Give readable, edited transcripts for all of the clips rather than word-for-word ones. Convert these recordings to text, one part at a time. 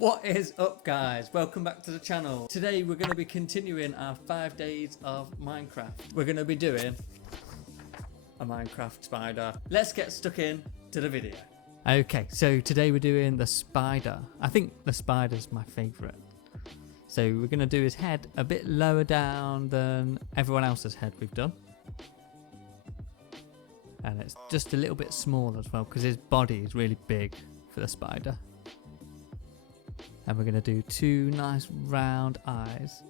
What is up, guys? Welcome back to the channel. Today we're going to be continuing our 5 days of Minecraft. We're going to be doing a Minecraft spider. Let's get stuck in to the video. Okay, so today we're doing the spider. I think the spider's my favourite. So we're going to do his head a bit lower down than everyone else's head we've done. And it's just a little bit small as well because his body is really big for the spider. And we're going to do two nice round eyes,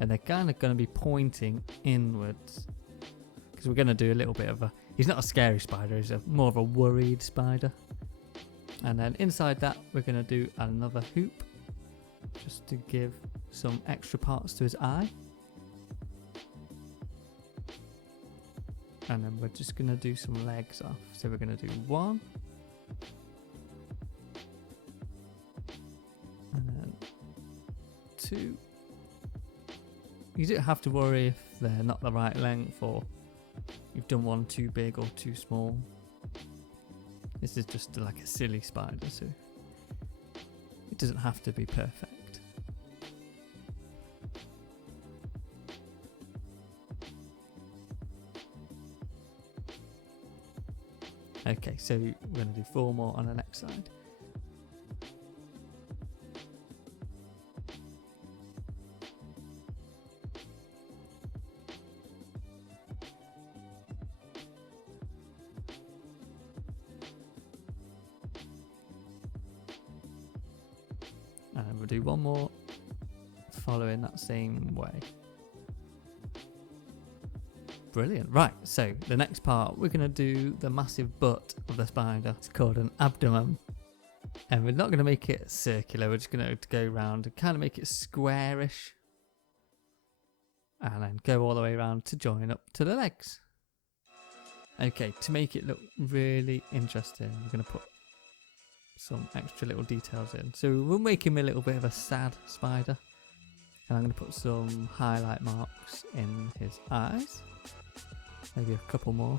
and they're kind of going to be pointing inwards because we're going to do a little bit of a, he's not a scary spider, he's more of a worried spider. And then inside that we're going to do another hoop just to give some extra parts to his eye. And then we're just going to do some legs off, so we're going to do one. And then two. You don't have to worry if they're not the right length or you've done one too big or too small. This is just like a silly spider, so it doesn't have to be perfect. Okay, so we're going to do 4 more on the next side. And we'll do 1 more following that same way. Brilliant. Right, so the next part, we're going to do the massive butt of the spider. It's called an abdomen. And we're not going to make it circular, we're just going to go around and kind of make it squarish. And then go all the way around to join up to the legs. Okay, to make it look really interesting, we're going to put some extra little details in. So we'll make him a little bit of a sad spider. And I'm going to put some highlight marks in his eyes. Maybe a couple more.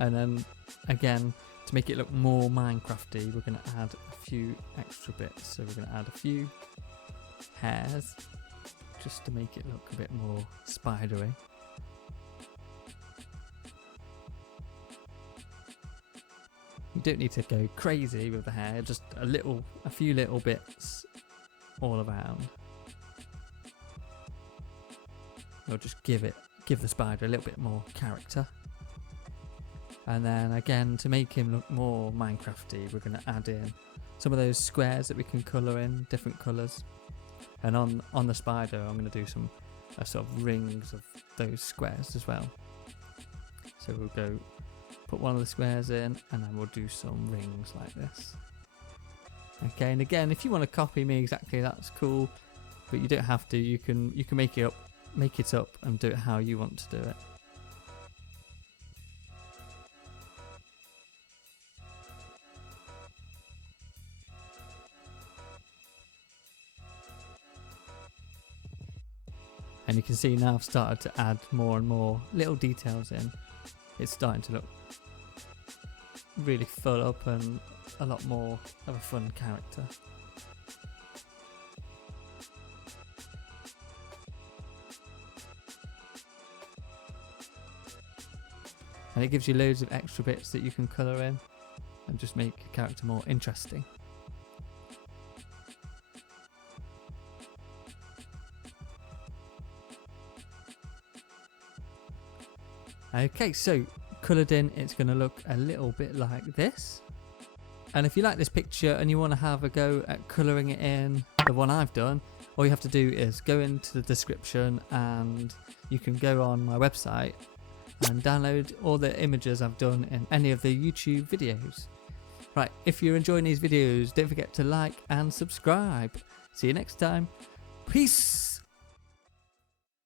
And then again, to make it look more Minecrafty, we're going to add a few extra bits. So we're going to add a few hairs just to make it look a bit more spidery. You don't need to go crazy with the hair, just a few little bits all around. It'll just give the spider a little bit more character. And then again, to make him look more Minecrafty, we're going to add in some of those squares that we can colour in different colours. And on the spider, I'm going to do some sort of rings of those squares as well. So we'll go put one of the squares in, and then we'll do some rings like this. Okay, and again, if you want to copy me exactly, that's cool, but you don't have to. You can make it up and do it how you want to do it. And you can see now I've started to add more and more little details in. It's starting to look really full up and a lot more of a fun character. And it gives you loads of extra bits that you can colour in and just make a character more interesting. Okay, so coloured in, it's going to look a little bit like this. And if you like this picture and you want to have a go at colouring it in, the one I've done, all you have to do is go into the description and you can go on my website and download all the images I've done in any of the YouTube videos. Right, if you're enjoying these videos, don't forget to like and subscribe. See you next time. Peace!